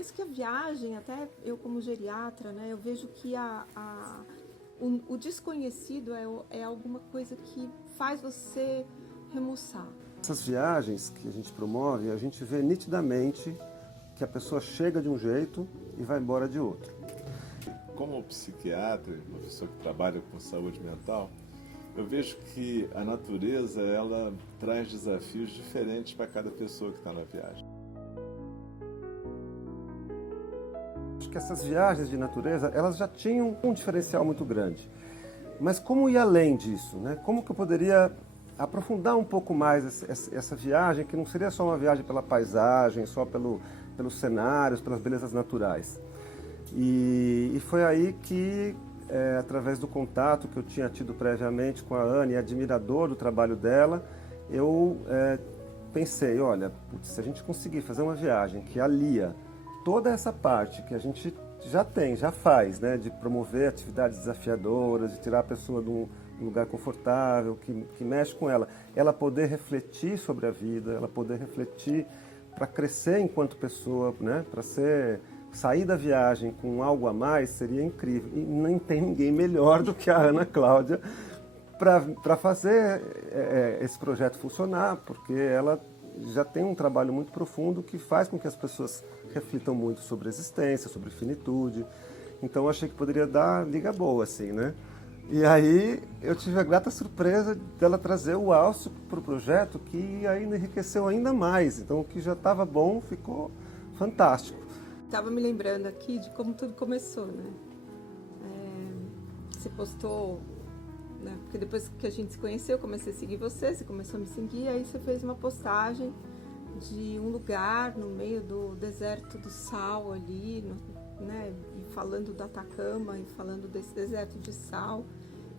penso que a viagem, até eu como geriatra, né, eu vejo que o desconhecido é alguma coisa que faz você remuçar. Essas viagens que a gente promove, a gente vê nitidamente que a pessoa chega de um jeito e vai embora de outro. Como psiquiatra, uma pessoa que trabalha com saúde mental, eu vejo que a natureza ela traz desafios diferentes para cada pessoa que está na viagem. Acho que essas viagens de natureza, elas já tinham um diferencial muito grande. Mas como ir além disso, né? Como que eu poderia aprofundar um pouco mais essa viagem, que não seria só uma viagem pela paisagem, só pelos cenários, pelas belezas naturais. E foi aí que, através do contato que eu tinha tido previamente com a Ana e admirador do trabalho dela, eu pensei, olha, se a gente conseguir fazer uma viagem que alia toda essa parte que a gente já faz, né, de promover atividades desafiadoras, de tirar a pessoa de um lugar confortável, que mexe com ela poder refletir sobre a vida, ela poder refletir para crescer enquanto pessoa, né, para sair da viagem com algo a mais, seria incrível. E nem tem ninguém melhor do que a Ana Cláudia para fazer esse projeto funcionar, porque ela já tem um trabalho muito profundo que faz com que as pessoas reflitam muito sobre a existência, sobre finitude. Então eu achei que poderia dar liga boa, assim, né? E aí eu tive a grata surpresa dela trazer o Alcio para o projeto, que ainda enriqueceu ainda mais. Então o que já estava bom ficou fantástico. Estava me lembrando aqui de como tudo começou, né? Você postou, né? Porque depois que a gente se conheceu, eu comecei a seguir você começou a me seguir, aí você fez uma postagem de um lugar no meio do deserto do sal ali, né? E falando do Atacama e falando desse deserto de sal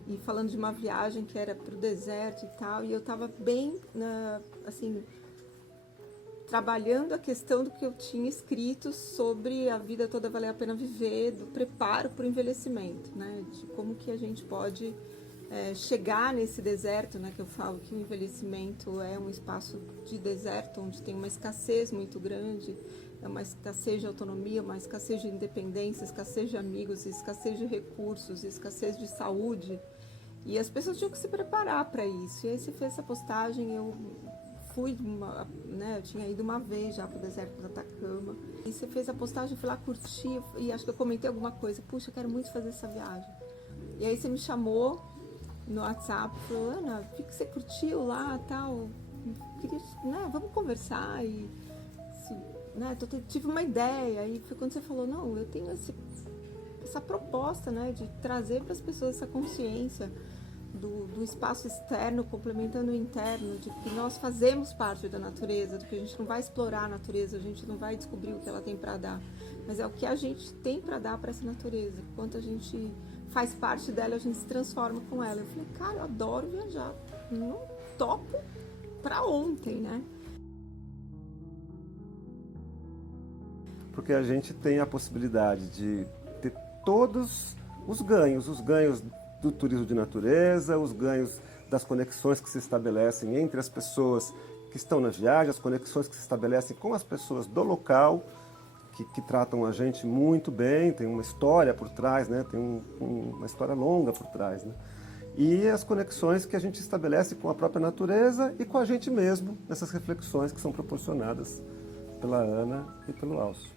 e falando de uma viagem que era para o deserto e tal, e eu estava bem, assim, trabalhando a questão do que eu tinha escrito sobre a vida toda valer a pena viver, do preparo para o envelhecimento, né? De como que a gente pode chegar nesse deserto, né? Que eu falo que o envelhecimento é um espaço de deserto, onde tem uma escassez muito grande, é uma escassez de autonomia, uma escassez de independência, escassez de amigos, escassez de recursos, escassez de saúde. E as pessoas tinham que se preparar para isso. E aí você fez essa postagem, eu fui, né, eu tinha ido uma vez já pro deserto do Atacama. E você fez a postagem, fui lá curtir, e acho que eu comentei alguma coisa. Puxa, eu quero muito fazer essa viagem. E aí você me chamou no WhatsApp, falou, Ana, o que você curtiu lá, tal? Queria, né, vamos conversar. E, né, tive uma ideia. E foi quando você falou, não, eu tenho essa proposta, né, de trazer para as pessoas essa consciência do espaço externo complementando o interno, de que nós fazemos parte da natureza, de que a gente não vai explorar a natureza, a gente não vai descobrir o que ela tem para dar, mas é o que a gente tem para dar para essa natureza. Enquanto a gente faz parte dela, a gente se transforma com ela. Eu falei, cara, eu adoro viajar, não topo para ontem, né? Porque a gente tem a possibilidade de ter todos os ganhos do turismo de natureza, os ganhos das conexões que se estabelecem entre as pessoas que estão na viagem, as conexões que se estabelecem com as pessoas do local, que tratam a gente muito bem, tem uma história por trás, né? Tem uma história longa por trás, né? E as conexões que a gente estabelece com a própria natureza e com a gente mesmo, nessas reflexões que são proporcionadas pela Ana e pelo Alcio.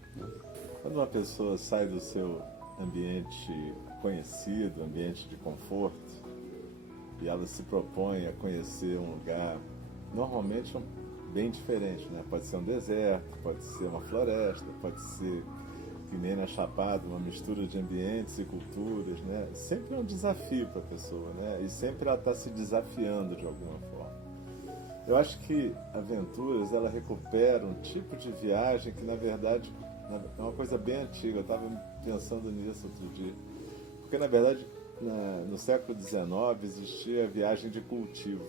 Quando uma pessoa sai do seu ambiente conhecido, ambiente de conforto, e ela se propõe a conhecer um lugar normalmente bem diferente, né? Pode ser um deserto, pode ser uma floresta, pode ser, que nem na Chapada, uma mistura de ambientes e culturas, né? Sempre é um desafio para a pessoa, né? E sempre ela está se desafiando de alguma forma. Eu acho que aventuras, ela recupera um tipo de viagem que, na verdade, é uma coisa bem antiga. Eu estava pensando nisso outro dia. Porque, na verdade, no século XIX existia a viagem de cultivo.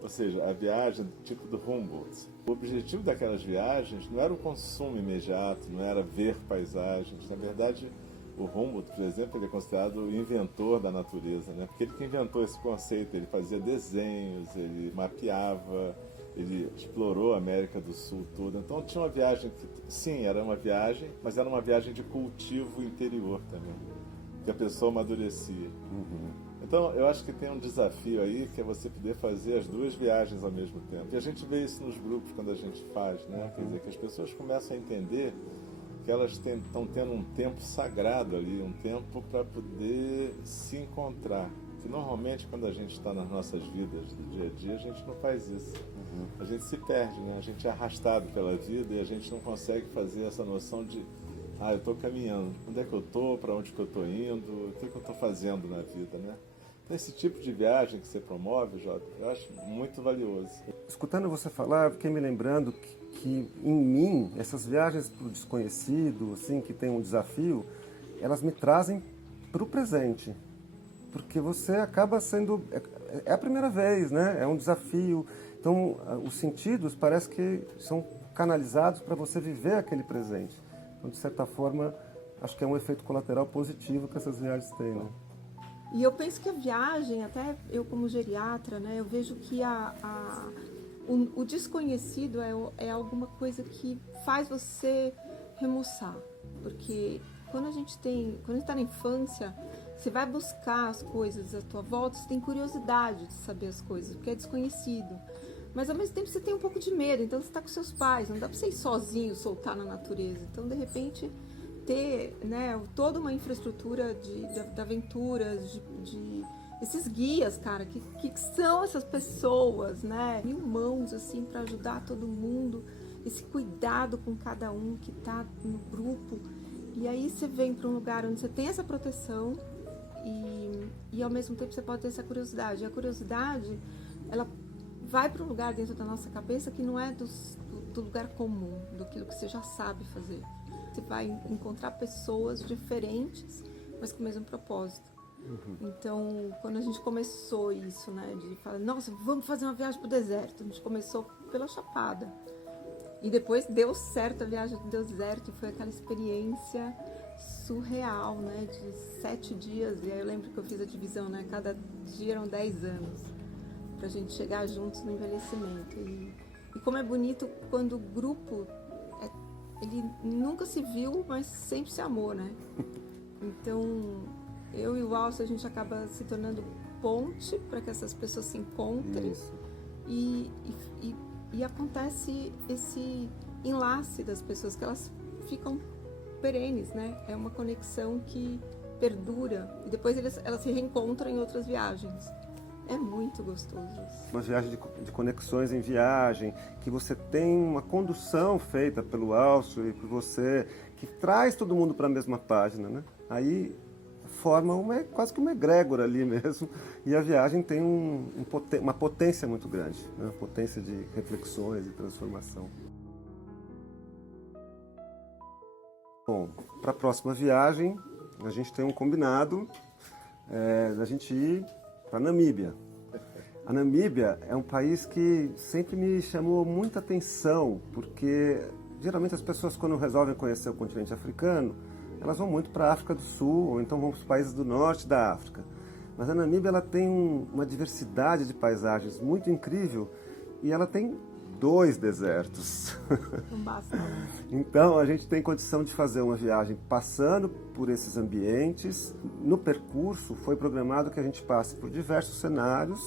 Ou seja, a viagem tipo do Humboldt. O objetivo daquelas viagens não era o consumo imediato, não era ver paisagens. Na verdade, o Humboldt, por exemplo, ele é considerado o inventor da natureza, né? Porque ele que inventou esse conceito, ele fazia desenhos, ele mapeava, ele explorou a América do Sul toda. Então tinha uma viagem que, sim, era uma viagem, mas era uma viagem de cultivo interior também, que a pessoa amadurecia. Então eu acho que tem um desafio aí, que é você poder fazer as duas viagens ao mesmo tempo. E a gente vê isso nos grupos quando a gente faz, né? Quer dizer, que as pessoas começam a entender que elas estão tendo um tempo sagrado ali, um tempo para poder se encontrar. Que normalmente quando a gente está nas nossas vidas do dia a dia, a gente não faz isso. A gente se perde, né? A gente é arrastado pela vida e a gente não consegue fazer essa noção de eu estou caminhando, onde é que eu estou, para onde que eu estou indo, o que eu estou fazendo na vida, né? Então esse tipo de viagem que você promove, Jota, eu acho muito valioso. Escutando você falar, eu fiquei me lembrando que em mim, essas viagens para o desconhecido, assim, que tem um desafio, elas me trazem para o presente. Porque você acaba sendo... É a primeira vez, né? É um desafio. Então, os sentidos parece que são canalizados para você viver aquele presente. Então, de certa forma, acho que é um efeito colateral positivo que essas viagens têm, né? E eu penso que a viagem, até eu como geriatra, né, eu vejo que o desconhecido é alguma coisa que faz você remuçar. Porque quando a gente está na infância, você vai buscar as coisas à tua volta, você tem curiosidade de saber as coisas, porque é desconhecido. Mas ao mesmo tempo você tem um pouco de medo, então você está com seus pais, não dá para você ir sozinho, soltar na natureza. Então, de repente, ter, né, toda uma infraestrutura de aventuras, de esses guias, cara, que são essas pessoas, né? 1000 mãos, assim, para ajudar todo mundo, esse cuidado com cada um que está no grupo. E aí você vem para um lugar onde você tem essa proteção e ao mesmo tempo você pode ter essa curiosidade. E a curiosidade, ela vai para um lugar dentro da nossa cabeça que não é do lugar comum, daquilo que você já sabe fazer. Você vai encontrar pessoas diferentes, mas com o mesmo propósito. Então, quando a gente começou isso, né, de falar, nossa, vamos fazer uma viagem pro deserto, a gente começou pela Chapada. E depois deu certo a viagem do deserto, foi aquela experiência surreal, né, de 7 dias. E aí eu lembro que eu fiz a divisão, né, cada dia eram 10 anos, pra gente chegar juntos no envelhecimento. E como é bonito quando o grupo, ele nunca se viu, mas sempre se amou, né? Então, eu e o Alcio, a gente acaba se tornando ponte para que essas pessoas se encontrem. E acontece esse enlace das pessoas, que elas ficam perenes, né? É uma conexão que perdura e depois elas se reencontram em outras viagens. É muito gostoso isso. Uma viagem de conexões em viagem, que você tem uma condução feita pelo Alcio e por você, que traz todo mundo para a mesma página, né? Aí forma quase que uma egrégora ali mesmo, e a viagem tem uma potência muito grande, né? Uma potência de reflexões e transformação. Bom, para a próxima viagem, a gente tem um combinado da gente ir para a Namíbia. A Namíbia é um país que sempre me chamou muita atenção, porque geralmente as pessoas, quando resolvem conhecer o continente africano, elas vão muito para a África do Sul, ou então vão para os países do norte da África. Mas a Namíbia ela tem uma diversidade de paisagens muito incrível, e ela tem 2 desertos. Não basta, né? Então a gente tem condição de fazer uma viagem passando por esses ambientes. No percurso foi programado que a gente passe por diversos cenários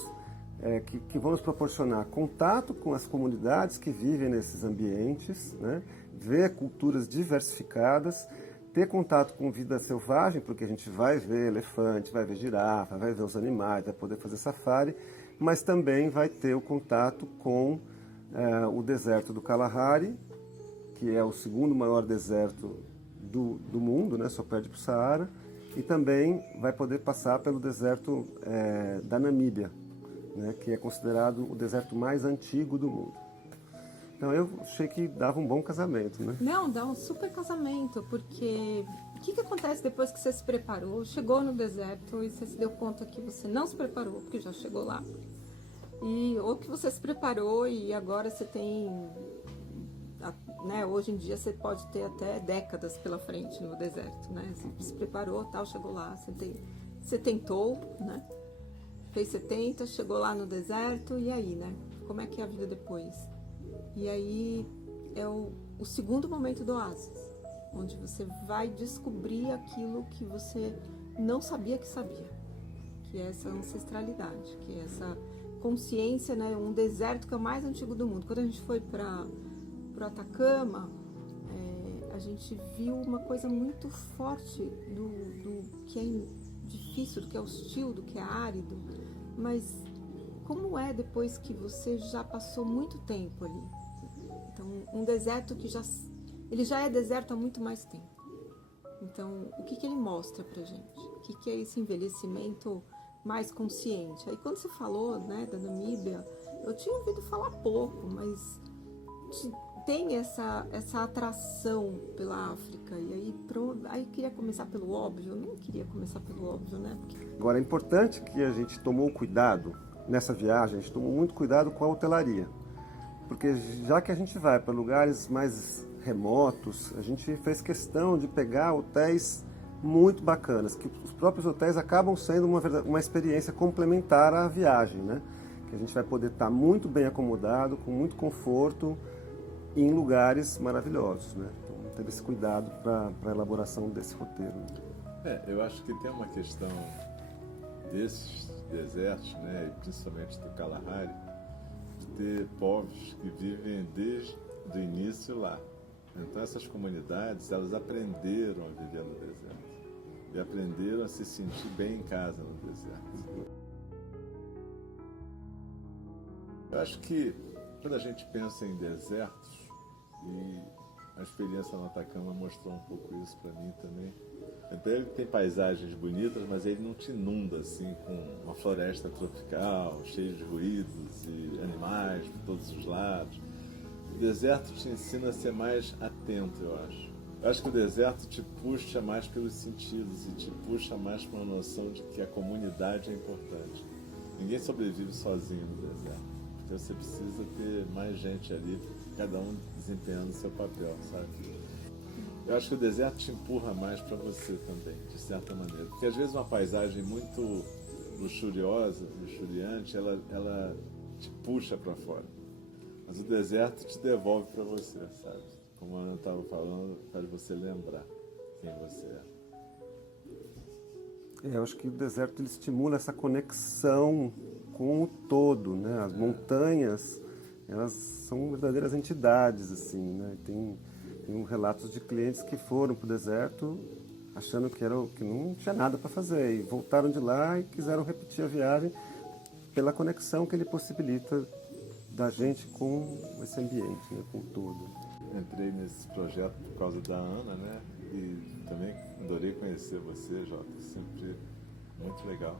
que vão nos proporcionar contato com as comunidades que vivem nesses ambientes, né? Ver culturas diversificadas, ter contato com vida selvagem, porque a gente vai ver elefante, vai ver girafa, vai ver os animais, vai poder fazer safari, mas também vai ter o contato com o deserto do Kalahari, que é o segundo maior deserto do mundo, né? Só perde para o Saara, e também vai poder passar pelo deserto da Namíbia, né? Que é considerado o deserto mais antigo do mundo. Então eu achei que dava um bom casamento, né? Não, dá um super casamento, porque o que acontece depois que você se preparou, chegou no deserto e você se deu conta que você não se preparou, porque já chegou lá. Ou que você se preparou e agora você tem, né, hoje em dia você pode ter até décadas pela frente no deserto, né? Você se preparou, tal, chegou lá, você tentou, né? Fez 70, chegou lá no deserto, e aí, né? como é que é a vida depois? E aí é o segundo momento do oásis, onde você vai descobrir aquilo que você não sabia que sabia, que é essa ancestralidade, que é essa consciência, né? Um deserto que é o mais antigo do mundo. Quando a gente foi para o Atacama, a gente viu uma coisa muito forte do que é difícil, do que é hostil, do que é árido, mas como é depois que você já passou muito tempo ali? Então, um deserto que ele já é deserto há muito mais tempo. Então, o que ele mostra pra gente? O que é esse envelhecimento mais consciente? Aí, quando você falou, né, da Namíbia, eu tinha ouvido falar pouco, mas tem essa atração pela África. E aí queria começar pelo óbvio. Eu nem queria começar pelo óbvio, né? Agora, é importante que a gente tomou cuidado, nessa viagem, a gente tomou muito cuidado com a hotelaria. Porque já que a gente vai para lugares mais remotos, a gente fez questão de pegar hotéis muito bacanas, que os próprios hotéis acabam sendo uma experiência complementar à viagem, né? Que a gente vai poder estar muito bem acomodado, com muito conforto, em lugares maravilhosos, né? Então, teve esse cuidado para a elaboração desse roteiro. Eu acho que tem uma questão desses desertos, né, e principalmente do Kalahari, de ter povos que vivem desde o início lá. Então essas comunidades, elas aprenderam a viver no deserto e aprenderam a se sentir bem em casa no deserto. Eu acho que quando a gente pensa em desertos, e a experiência no Atacama mostrou um pouco isso para mim também. Então ele tem paisagens bonitas, mas ele não te inunda assim com uma floresta tropical, cheia de ruídos e animais por todos os lados. O deserto te ensina a ser mais atento, eu acho. Eu acho que o deserto te puxa mais pelos sentidos e te puxa mais para uma noção de que a comunidade é importante. Ninguém sobrevive sozinho no deserto, porque você precisa ter mais gente ali, cada um desempenhando o seu papel, sabe? Eu acho que o deserto te empurra mais para você também, de certa maneira. Porque às vezes uma paisagem muito luxuriosa, luxuriante, ela te puxa para fora. Mas o deserto te devolve para você, sabe? Como a Ana estava falando, faz você lembrar quem você é. Eu acho que o deserto ele estimula essa conexão com o todo, né? As montanhas, elas são verdadeiras entidades, assim, né? Tem relatos de clientes que foram para o deserto achando que não tinha nada para fazer e voltaram de lá e quiseram repetir a viagem pela conexão que ele possibilita da gente com esse ambiente, né? Com tudo. Entrei nesse projeto por causa da Ana, né? E também adorei conhecer você, Jota. Sempre muito legal.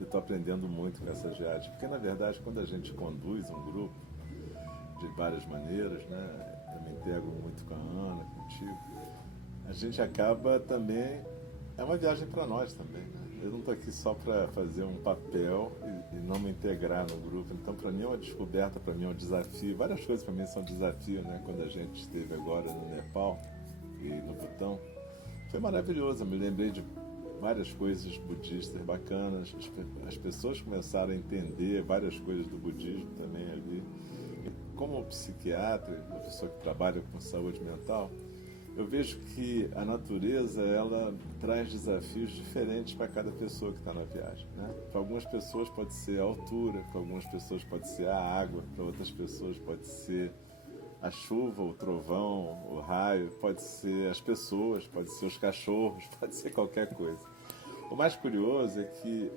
Eu estou aprendendo muito com essas viagens, porque na verdade quando a gente conduz um grupo de várias maneiras, né? Eu me integro muito com a Ana, contigo. A gente acaba também... É uma viagem para nós também, né? Eu não estou aqui só para fazer um papel e não me integrar no grupo. Então, para mim é uma descoberta, para mim é um desafio. Várias coisas para mim são desafio, né? Quando a gente esteve agora no Nepal e no Butão, foi maravilhoso. Eu me lembrei de várias coisas budistas bacanas. As pessoas começaram a entender várias coisas do budismo também ali. Como psiquiatra, uma pessoa que trabalha com saúde mental, eu vejo que a natureza ela traz desafios diferentes para cada pessoa que está na viagem, né? Para algumas pessoas pode ser a altura, para algumas pessoas pode ser a água, para outras pessoas pode ser a chuva, o trovão, o raio, pode ser as pessoas, pode ser os cachorros, pode ser qualquer coisa. O mais curioso é que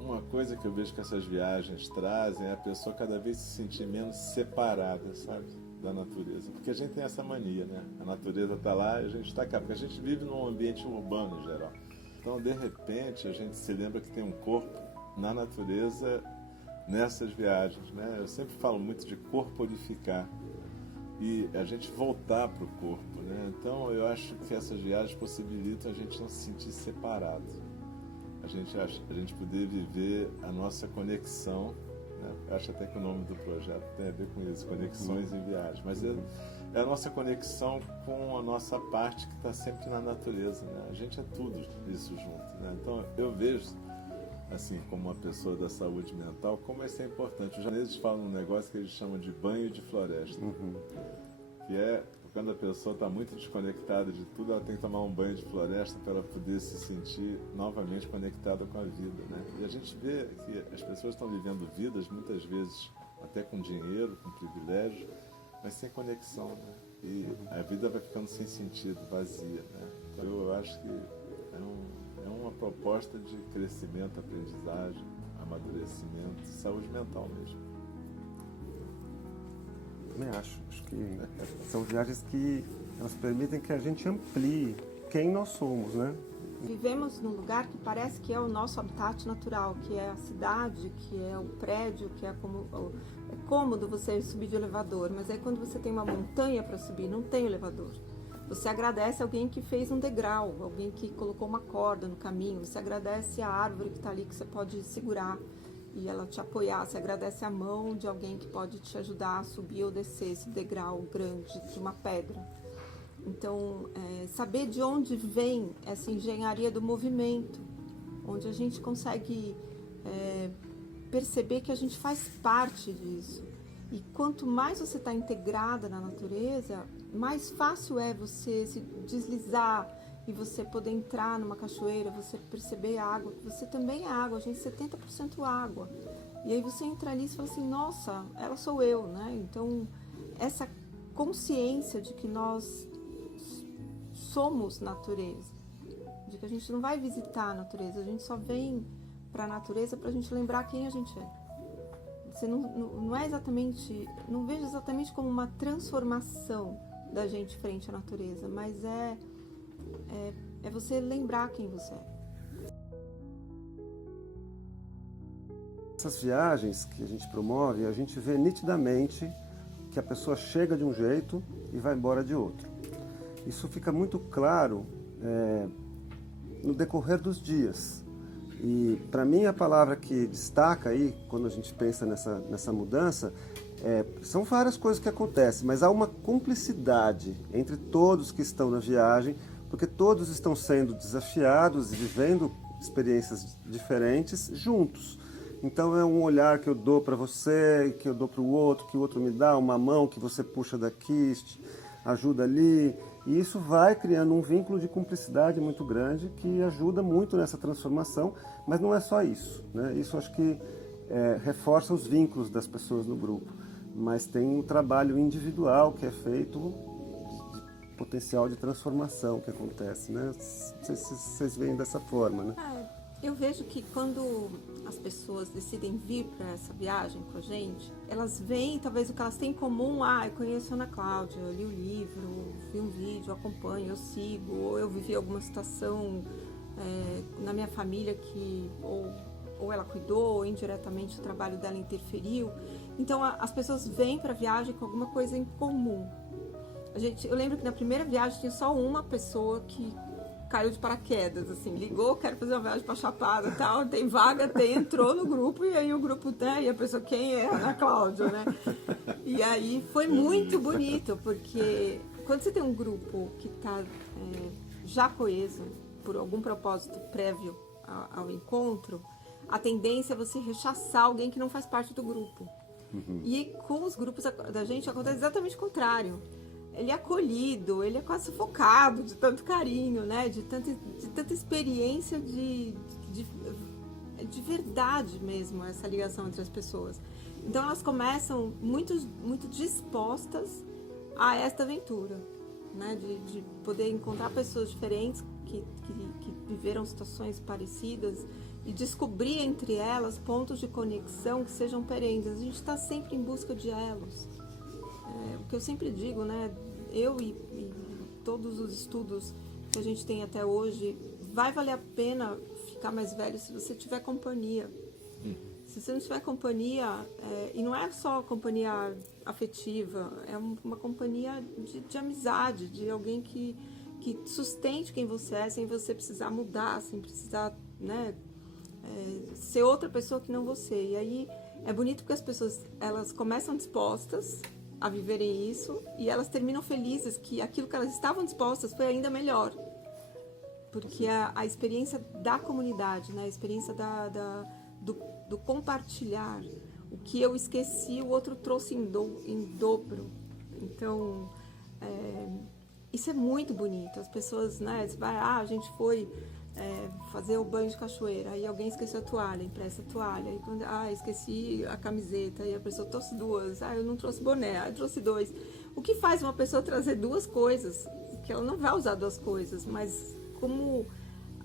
uma coisa que eu vejo que essas viagens trazem é a pessoa cada vez se sentir menos separada, sabe, da natureza. Porque a gente tem essa mania, né? A natureza está lá e a gente está cá. Porque a gente vive num ambiente urbano em geral. Então, de repente, a gente se lembra que tem um corpo na natureza nessas viagens, né? Eu sempre falo muito de corporificar e a gente voltar para o corpo, né? Então, eu acho que essas viagens possibilitam a gente não se sentir separado. A gente poder viver a nossa conexão, né? Eu acho até que o nome do projeto tem a ver com isso, Conexões em Viagem, mas é a nossa conexão com a nossa parte que está sempre na natureza, né? A gente é tudo isso junto, né? Então eu vejo assim como uma pessoa da saúde mental, como isso é importante. Os japoneses falam um negócio que eles chamam de banho de floresta, que é quando a pessoa está muito desconectada de tudo, ela tem que tomar um banho de floresta para ela poder se sentir novamente conectada com a vida, né? E a gente vê que as pessoas estão vivendo vidas, muitas vezes até com dinheiro, com privilégio, mas sem conexão, né? E a vida vai ficando sem sentido, vazia, né? Então eu acho que é uma proposta de crescimento, aprendizagem, amadurecimento, saúde mental mesmo. Também acho que são viagens que elas permitem que a gente amplie quem nós somos, né? Vivemos num lugar que parece que é o nosso habitat natural, que é a cidade, que é o prédio, que é cômodo você subir de elevador, mas aí quando você tem uma montanha para subir, não tem elevador. Você agradece alguém que fez um degrau, alguém que colocou uma corda no caminho, você agradece a árvore que está ali, que você pode segurar e ela te apoiar, você agradece a mão de alguém que pode te ajudar a subir ou descer esse degrau grande de uma pedra. Então, saber de onde vem essa engenharia do movimento, onde a gente consegue perceber que a gente faz parte disso. E quanto mais você está integrada na natureza, mais fácil é você se deslizar e você poder entrar numa cachoeira, você perceber a água, você também é água, a gente é 70% água. E aí você entra ali e fala assim, nossa, ela sou eu, né? Então, essa consciência de que nós somos natureza, de que a gente não vai visitar a natureza, a gente só vem para a natureza para a gente lembrar quem a gente é. Você não é exatamente, não vejo exatamente como uma transformação da gente frente à natureza, mas é você lembrar quem você é. Essas viagens que a gente promove, a gente vê nitidamente que a pessoa chega de um jeito e vai embora de outro. Isso fica muito claro no decorrer dos dias. E para mim a palavra que destaca aí, quando a gente pensa nessa mudança, são várias coisas que acontecem, mas há uma cumplicidade entre todos que estão na viagem, porque todos estão sendo desafiados e vivendo experiências diferentes juntos. Então é um olhar que eu dou para você, que eu dou para o outro, que o outro me dá, uma mão que você puxa daqui, ajuda ali. E isso vai criando um vínculo de cumplicidade muito grande que ajuda muito nessa transformação, mas não é só isso, né? Isso acho que reforça os vínculos das pessoas no grupo, mas tem um trabalho individual que é feito de potencial de transformação que acontece, né? Não sei se vocês veem dessa forma, né? Eu vejo que quando as pessoas decidem vir para essa viagem com a gente, elas veem talvez o que elas têm em comum. Eu conheço a Ana Cláudia, eu li o livro, vi um vídeo, acompanho, eu sigo, ou eu vivi alguma situação na minha família que ou ela cuidou, ou indiretamente o trabalho dela interferiu. Então as pessoas vêm para a viagem com alguma coisa em comum. Eu lembro que na primeira viagem tinha só uma pessoa que caiu de paraquedas, assim, ligou, quero fazer uma viagem para Chapada e tal, tem vaga, entrou no grupo, e aí o grupo e a pessoa, quem é? Ana Cláudia, né? E aí foi muito bonito, porque quando você tem um grupo que está já coeso, por algum propósito prévio ao encontro, a tendência é você rechaçar alguém que não faz parte do grupo. E com os grupos da gente acontece exatamente o contrário. Ele é acolhido, ele é quase sufocado de tanto carinho, né? De tanta experiência de verdade mesmo, essa ligação entre as pessoas. Então elas começam muito, muito dispostas a esta aventura, né? De poder encontrar pessoas diferentes que viveram situações parecidas e descobrir entre elas pontos de conexão que sejam perenes. A gente está sempre em busca de elos. O que eu sempre digo, né? Eu e todos os estudos que a gente tem até hoje, vai valer a pena ficar mais velho se você tiver companhia. Se você não tiver companhia, e não é só companhia afetiva, é uma companhia de amizade, de alguém que sustente quem você é, sem você precisar mudar, sem precisar, né, ser outra pessoa que não você. E aí é bonito porque as pessoas, elas começam dispostas a viverem isso e elas terminam felizes que aquilo que elas estavam dispostas foi ainda melhor. porque a experiência da comunidade, né? A experiência do compartilhar, o que eu esqueci, o outro trouxe em dobro. Então, isso é muito bonito. As pessoas, né? A gente foi fazer o banho de cachoeira, aí alguém esqueceu a toalha, empresta a toalha, aí, esqueci a camiseta, aí a pessoa trouxe duas, eu não trouxe boné, eu trouxe dois. O que faz uma pessoa trazer duas coisas? Que ela não vai usar duas coisas, mas como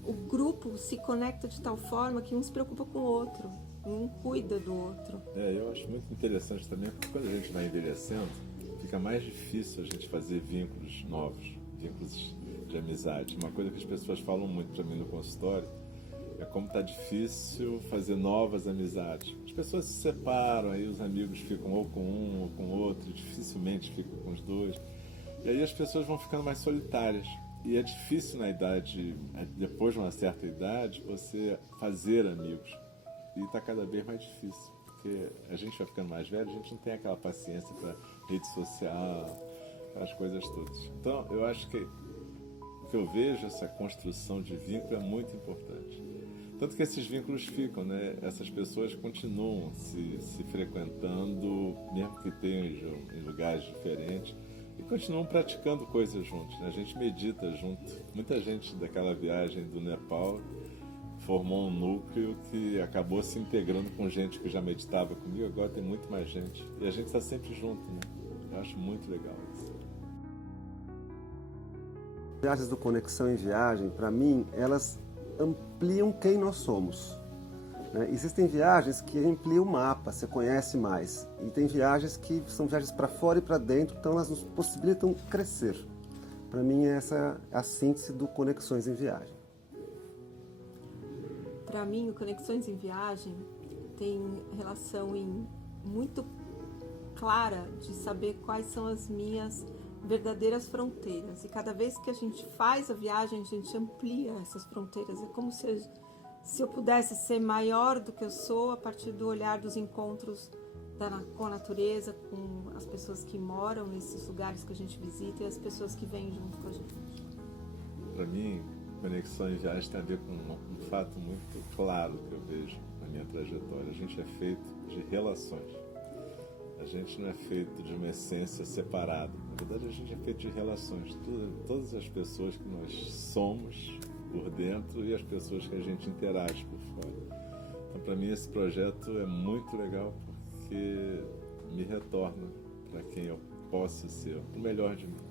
o grupo se conecta de tal forma que um se preocupa com o outro, um cuida do outro. Eu acho muito interessante também, porque quando a gente vai envelhecendo, fica mais difícil a gente fazer vínculos novos, vínculos de amizade. Uma coisa que as pessoas falam muito para mim no consultório é como está difícil fazer novas amizades. As pessoas se separam, aí os amigos ficam ou com um ou com o outro, dificilmente ficam com os dois. E aí as pessoas vão ficando mais solitárias. E é difícil na idade, depois de uma certa idade, você fazer amigos. E está cada vez mais difícil, porque a gente vai ficando mais velho, a gente não tem aquela paciência para rede social, as coisas todas. Então, eu acho que o que eu vejo, essa construção de vínculo é muito importante. Tanto que esses vínculos ficam, né? Essas pessoas continuam se frequentando, mesmo que tenham em lugares diferentes, e continuam praticando coisas juntos, né? A gente medita junto. Muita gente daquela viagem do Nepal formou um núcleo que acabou se integrando com gente que já meditava comigo, agora tem muito mais gente. E a gente está sempre junto, né? Eu acho muito legal isso. Viagens do Conexão em Viagem, para mim, elas ampliam quem nós somos. Né? Existem viagens que ampliam o mapa, você conhece mais. E tem viagens que são viagens para fora e para dentro, então elas nos possibilitam crescer. Para mim, essa é a síntese do Conexões em Viagem. Para mim, o Conexões em Viagem tem relação muito clara de saber quais são as minhas verdadeiras fronteiras. E cada vez que a gente faz a viagem, a gente amplia essas fronteiras. É como se eu pudesse ser maior do que eu sou a partir do olhar dos encontros com a natureza, com as pessoas que moram nesses lugares que a gente visita e as pessoas que vêm junto com a gente. Para mim, Conexão em Viagem tem a ver com um fato muito claro que eu vejo na minha trajetória. A gente é feito de relações. A gente não é feito de uma essência separada. Na verdade, a gente é feito de relações. Todas as pessoas que nós somos por dentro e as pessoas que a gente interage por fora. Então, para mim, esse projeto é muito legal porque me retorna para quem eu posso ser, o melhor de mim.